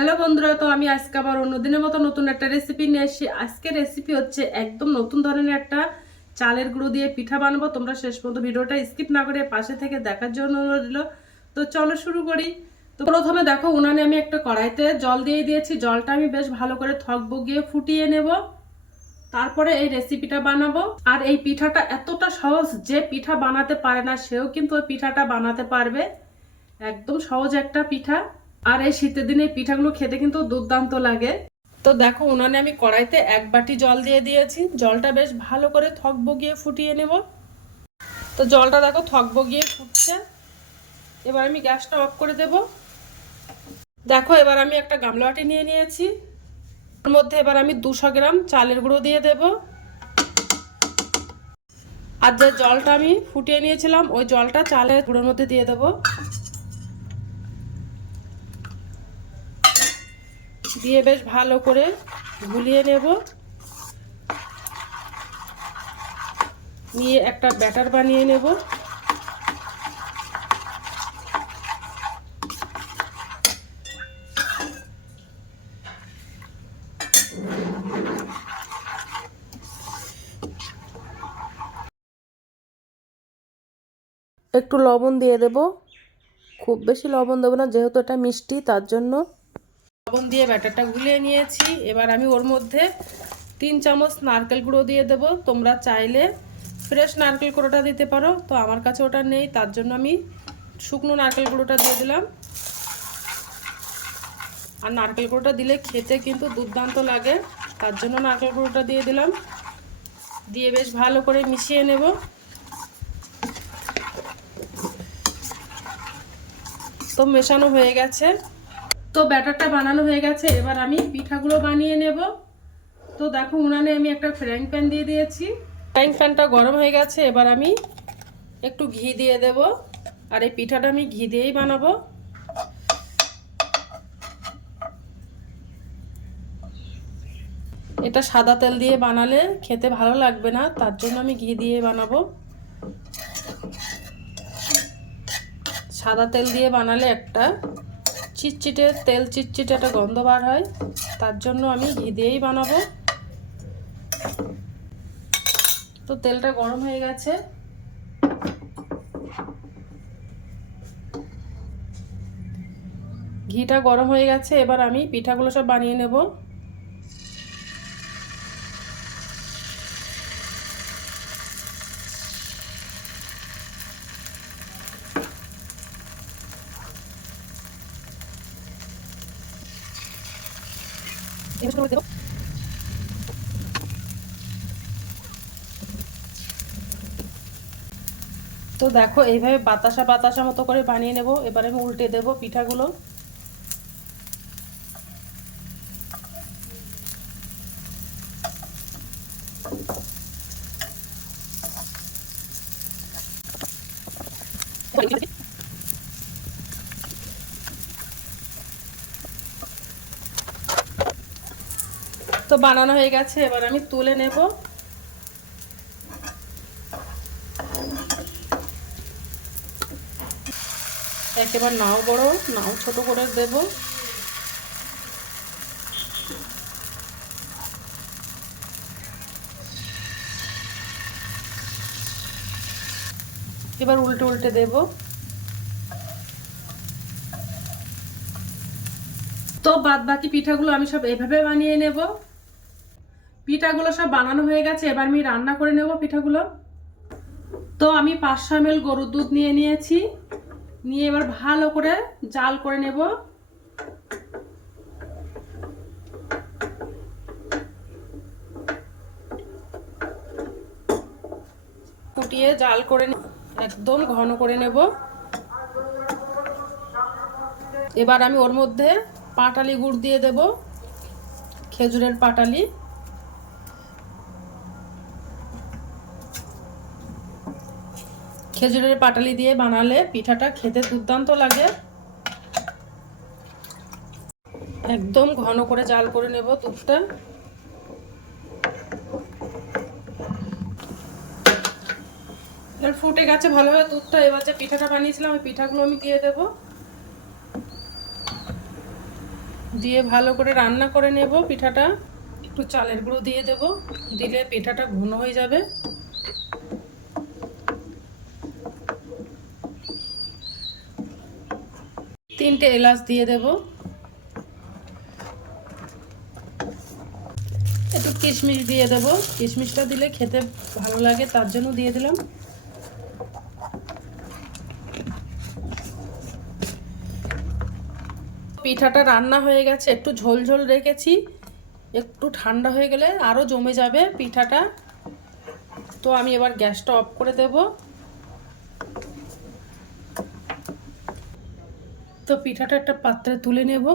Hello বন্ধুরা, তো আমি আজকে আবার অন্যদিনের মতো নতুন একটা রেসিপি নিয়ে এসেছি। আজকের রেসিপি হচ্ছে একদম নতুন ধরনের একটা চালের গুঁড়ো দিয়ে পিঠা বানাবো। তোমরা শেষ পর্যন্ত ভিডিওটা স্কিপ না করে পাশে থেকে দেখার জন্য অনুরোধ রইল। তো চলো শুরু করি। তো প্রথমে দেখো, উনানে আমি একটা কড়াইতে জল দিয়ে দিয়েছি। জলটা আমি বেশ ভালো করে বগিয়ে ফুটিয়ে নেব, তারপরে এই রেসিপিটা বানাবো। আর এই পিঠাটা এতটা সহজ, যে পিঠা বানাতে পারে না সেও কিন্তু ওই পিঠাটা বানাতে পারবে। একদম সহজ একটা পিঠা। আর এই শীতের দিনে এই পিঠাগুলো খেতে কিন্তু দুর্দান্ত লাগে। তো দেখো, উনানে আমি কড়াইতে 1 বাটি জল দিয়ে দিয়েছি। জলটা বেশ ভালো করে বগিয়ে ফুটিয়ে নেব। তো জলটা দেখো বগিয়ে ফুটছে। এবার আমি গ্যাসটা অফ করে দেব। দেখো, এবার আমি একটা গামলা বাটি নিয়ে নিয়েছি। এর মধ্যে এবার আমি 200 গ্রাম চালের গুঁড়ো দিয়ে দেব। আর যে জলটা আমি ফুটিয়ে নিয়েছিলাম ওই জলটা চালের গুঁড়োর মধ্যে দিয়ে দেব। দিয়ে বেশ ভালো করে গুলিয়ে নেব। নিয়ে একটা ব্যাটার বানিয়ে নেব। একটু লবণ দিয়ে দেব। খুব বেশি লবণ দেবো না, যেহেতু এটা মিষ্টি, তার জন্য লবণ দিয়ে ব্যাটারটা গুলিয়ে নিয়েছি। এবার আমি ওর মধ্যে 3 চামচ নারকেল গুঁড়ো দিয়ে দেব। তোমরা চাইলে ফ্রেশ নারকেল গুঁড়োটা দিতে পারো, তো আমার কাছে ওটা নেই, তার জন্য আমি শুকনো নারকেল গুঁড়োটা দিয়ে দিলাম। আর নারকেল গুঁড়োটা দিলে খেতে কিন্তু দুর্দান্ত লাগে, তার জন্য নারকেল গুঁড়োটা দিয়ে দিলাম। দিয়ে বেশ ভালো করে মিশিয়ে নেব। তো মেশানো হয়ে গেছে। তো ব্যাটারটা বানানো হয়ে গেছে। এবার আমি পিঠাগুলো বানিয়ে নেব। তো দেখো, উনানে আমি একটা ফ্রাইং প্যান দিয়ে দিয়েছি। ফ্রাইং প্যানটা গরম হয়ে গেছে। এবার আমি একটু ঘি দিয়ে দেব। আর এই পিঠাটা আমি ঘি দিয়েই বানাবো। এটা সাদা তেল দিয়ে বানালে খেতে ভালো লাগবে না, তার জন্য আমি ঘি দিয়ে বানাবো। সাদা তেল দিয়ে বানালে একটা চিটচিটে চিটচিটে একটা গন্ধ বার হয়, তার জন্য আমি ঘি দিয়েই বানাবো। তো তেলটা গরম হয়ে গেছে। ঘিটা গরম হয়ে গেছে। এবার আমি পিঠাগুলো সব বানিয়ে নেব। তো দেখো, এইভাবে বাতাসা বাতাসা মতো করে বানিয়ে নেব। এবার আমি উল্টে দেব পিঠাগুলো। তো বানানো হয়ে গেছে। এবার আমি তুলে নেব। একেবারে নাও বড় নাও ছোট করে দেব। এবার উল্টে উল্টে দেব। তো বাদ বাকি পিঠাগুলো আমি সব এইভাবে বানিয়ে নেব। পিঠাগুলো সব বানানো হয়ে গেছে। এবার আমি রান্না করে নেব পিঠাগুলো। তো আমি 500 ml গরুর দুধ নিয়ে নিয়েছি। নিয়ে এবার ভালো করে জাল করে নেব। ফুটিয়ে জাল করে একদম ঘন করে নেব। এবার আমি ওর মধ্যে পাটালি গুড় দিয়ে দেব, খেজুরের পাটালি। খেজুরের পাটালি দিয়ে বানালে পিঠাটা খেতে দুর্দান্ত লাগে। একদম ঘন করে জাল করে নেব দুধটা। এবার ফুটে গেছে ভালোভাবে দুধটা। এবার যে পিঠাটা বানিয়েছিলাম ওই পিঠাগুলো আমি দিয়ে দেব। দিয়ে ভালো করে রান্না করে নেব পিঠাটা। একটু চালের গুঁড়ো দিয়ে দেব, দিলে পিঠাটা ঘন হয়ে যাবে। তিনটে এলাচ দিয়ে দেব, একটু কিশমিশ দিয়ে দেব। কিশমিশটা দিলে খেতে ভালো লাগে, তার জন্য দিয়ে দিলাম। পিঠাটা রান্না হয়ে গেছে, একটু ঝোল ঝোল রেখেছি, একটু ঠান্ডা হয়ে গেলে আরও জমে যাবে পিঠাটা। তো আমি এবার গ্যাসটা অফ করে দেব। তো পিঠাটা একটা পাত্রে তুলে নেব।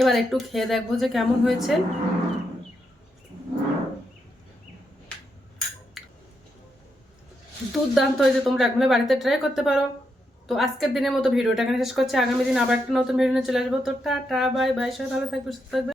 এবার একটু খেয়ে দেখবো যে কেমন হয়েছে। দুর্দান্ত হয়েছে, তোমরা একবার বাড়িতে ট্রাই করতে পারো। তো আজকের দিনের মতো ভিডিওটা এখানে শেষ করছি। আগামী দিন আবার একটা নতুন ভিডিও নিয়ে চলে আসবো। তো টাটা, বাই বাই, সবাই ভালো থাকবে, সুস্থ থাকবে।